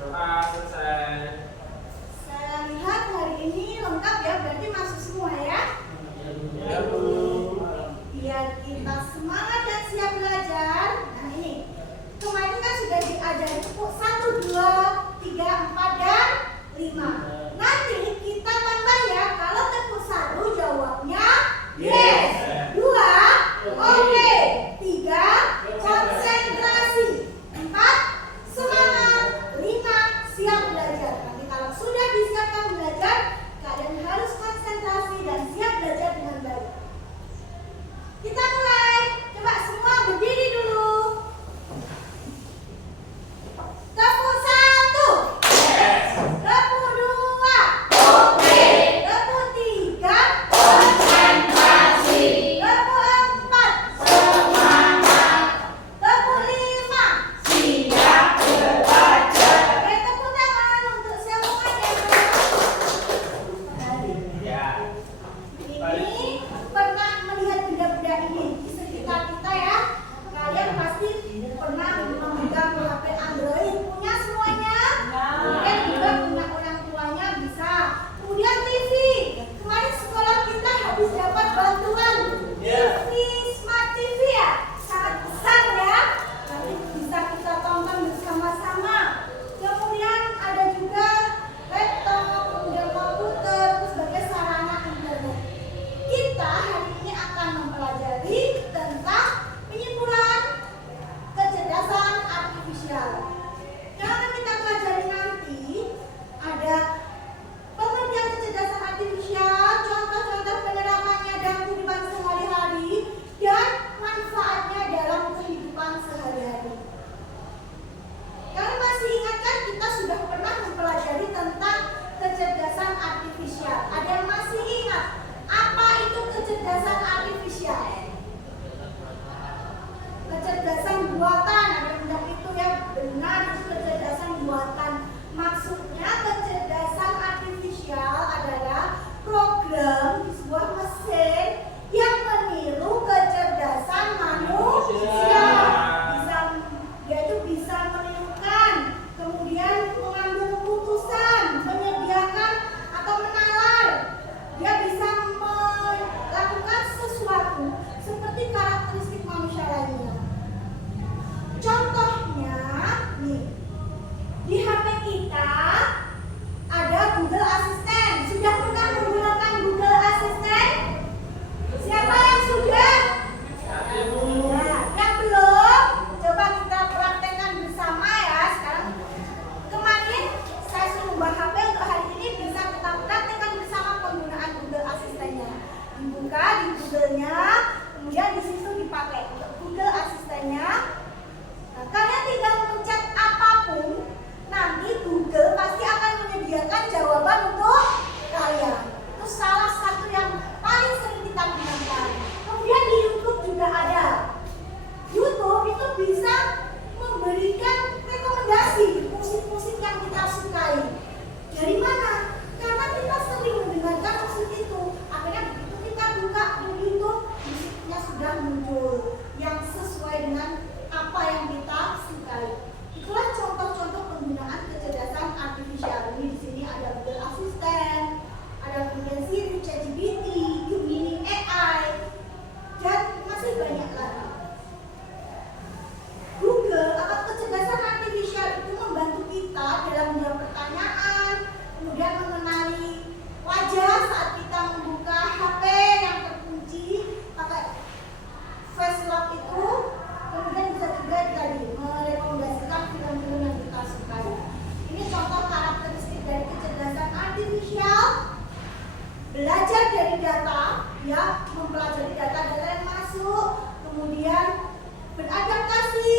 Doa selesai. Saya lihat hari ini lengkap ya, berarti masuk semua ya. Ya, Bu. Biar kita semangat dan siap belajar. Nah ini, kemarin kan sudah diajari 1, 2, 3, 4, dan 5. Nanti kita tambah ya, kalau tepuk 1 jawabnya yes. 2, oke. 3, konsentrasi. 4, semangat. 5, siap belajar. Nanti kalau sudah disiapkan belajar, kalian harus konsentrasi dan siap belajar dengan baik. Kita mulai. Coba semua berdiri dulu. Tepuk 1. Yes. Tepuk 2. Oke. Tepuk 3. Konsentrasi. Tepuk 4. Semangat. Tepuk 5. Siap belajar. Oke, tepuk tangan untuk semuanya. Ya. Ini pernah melihat benda-benda ini di sekitar kita ya. Kalian pasti pernah memegang HP Android, punya semuanya. Mungkin juga punya orang tuanya bisa. Kemudian TV. Kemarin sekolah kita habis dapat bantuan Ya. TV, Smart TV ya. Sangat besar ya. Nanti bisa kita tonton bersama-sama. Kemudian ada juga laptop, kemudian komputer, terus sebagai sarana internet. Kita hari ini akan mempelajari tentang penyimpulan kecerdasan artifisial. Yang akan kita pelajari nanti ada pengertian kecerdasan artifisial, contoh-contoh penerapannya dalam kehidupan sehari-hari, dan manfaatnya dalam kehidupan sehari-hari. Kalian masih ingat kan kita sudah pernah mempelajari tentang kecerdasan artifisial? Ada yang masih ingat apa itu kecerdasan artifisial? Kecerdasan buatan, ada yang bilang itu ya, benar itu kecerdasan buatan. Maksudnya kecerdasan artifisial adalah program di sebuah mesin yang meniru kecerdasan manusia. Yaitu bisa menirukan, kemudian mengambil keputusan, menyediakan atau menalar. Dia bisa melakukan sesuatu seperti karakteristik manusia lainnya. Contohnya nih, di HP kita ada Google Assistant. Sudah pernah menggunakan Google Assistant? Siapa yang sudah? Nah, yang belum, coba kita praktekkan bersama ya. Sekarang kemarin saya suruh Mbak HP untuk hari ini bisa kita praktekkan bersama penggunaan Google Assistant-nya. Dibuka di Google-nya, kemudian di situ dipakai untuk Google Assistant-nya. Nah, kalian tinggal mencet apapun, nanti Google pasti akan menyediakan jawaban untuk kalian. Itu salah satu yang paling sering kita gunakan. Kemudian di YouTube juga ada. YouTube itu bisa memberikan rekomendasi musik-musik yang kita sukai. Dari mana? Karena kita sering mendengarkan musik itu. Akhirnya begitu kita buka di YouTube, musiknya sudah muncul yang sesuai dengan apa yang kita sukai. Itulah contoh-contoh penggunaan kecerdasan artifisial. Ini di sini ada Google Assistant, ada kemudian Siri, ChatGPT, Gemini AI, dan masih banyak lagi. Google atau kecerdasan artifisial itu membantu kita dalam menjawab pertanyaan, kemudian mengenali wajah saat kita membuka HP yang terkunci pakai face lock itu, kemudian bisa juga tadi merekomendasikan film-film yang kita sukai. Ini contoh karakteristik dari kecerdasan artifisial. Belajar dari data, ya, mempelajari data-data yang masuk, kemudian beradaptasi,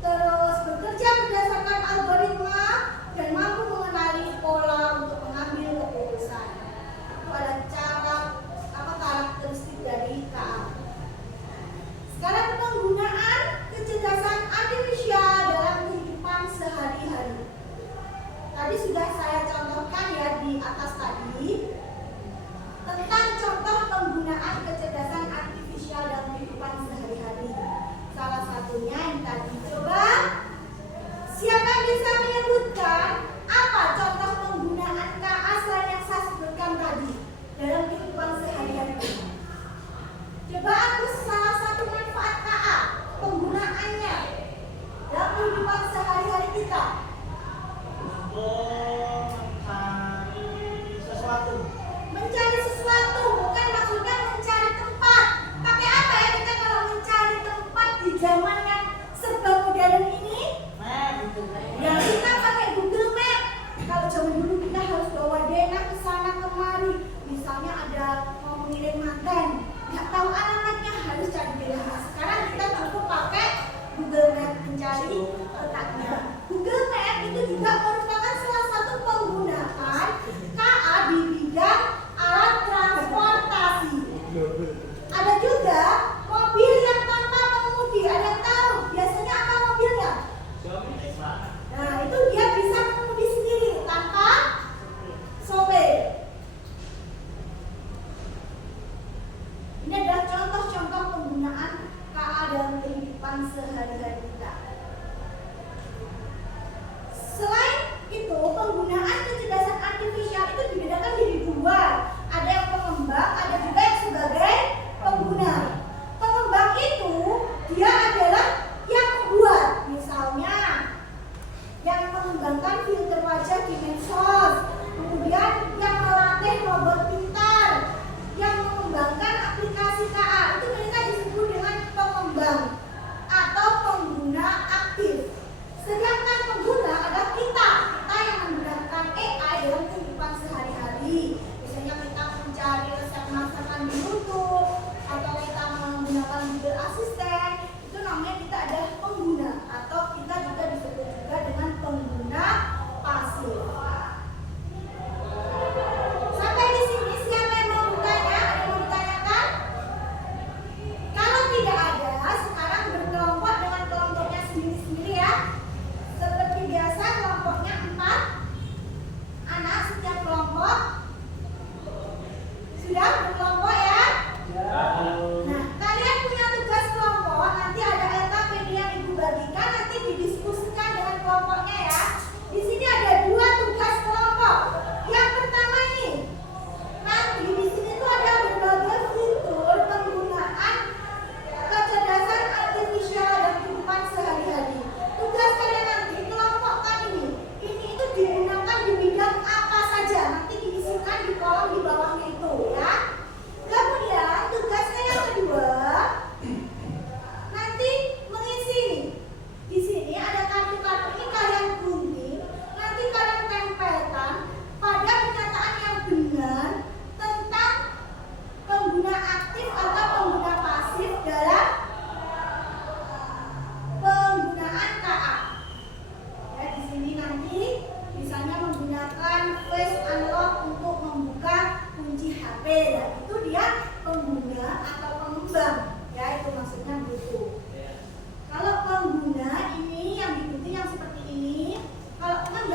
terus bekerja berdasarkan algoritma, dan mampu mengenali pola untuk mengambil keputusan. Itu ada cara karakteristik dari KA. Sekarang penggunaan kecerdasan artifisial dalam kehidupan sehari-hari. Tadi sudah saya contohkan ya di atas tadi tentang contoh penggunaan kecerdasan artifisial dalam kehidupan sehari-hari. Salah satunya yang tadi, coba siapa yang bisa menyebutkan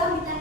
tolong ditanda